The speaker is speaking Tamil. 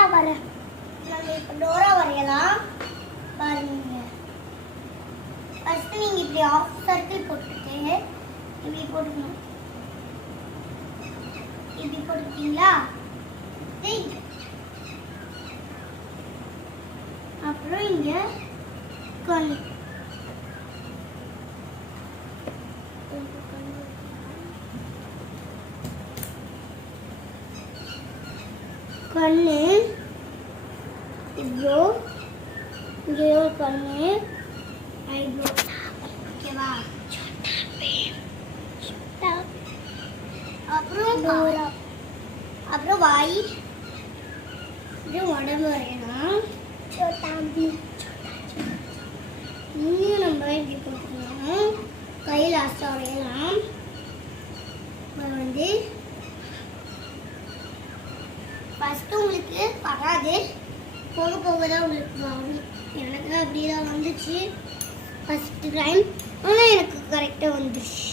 டோரா வர நம்ம இப்போ டோரா வரையலாம் பாருங்க. ஃபர்ஸ்ட் நீங்க இப்படி ஆஃப் சர்க்கிள் போட்டுட்டு இப்படி போட்டுக்கணும். இப்படி போட்டுக்கிட்டீங்களா? அப்புறம் இங்க கண்ணு கண்ணு இவ்வளோ இங்கே ஒரு கண்ணு ஐப்ரோ. ஓகேவா? அப்புறம் வாய் உடம்பு வரையணும். இன்னும் நம்ம இப்படி போட்டுக்கணும். கையில் ஆசை வரையலாம். வந்து ஃபஸ்ட்டு உங்களுக்கு வராது, போக போக தான் உங்களுக்கு வரும். எனக்கு அப்படியே தான் வந்துச்சு ஃபஸ்ட்டு டைம். ஆனால் எனக்கு கரெக்டாக வந்துடுச்சு.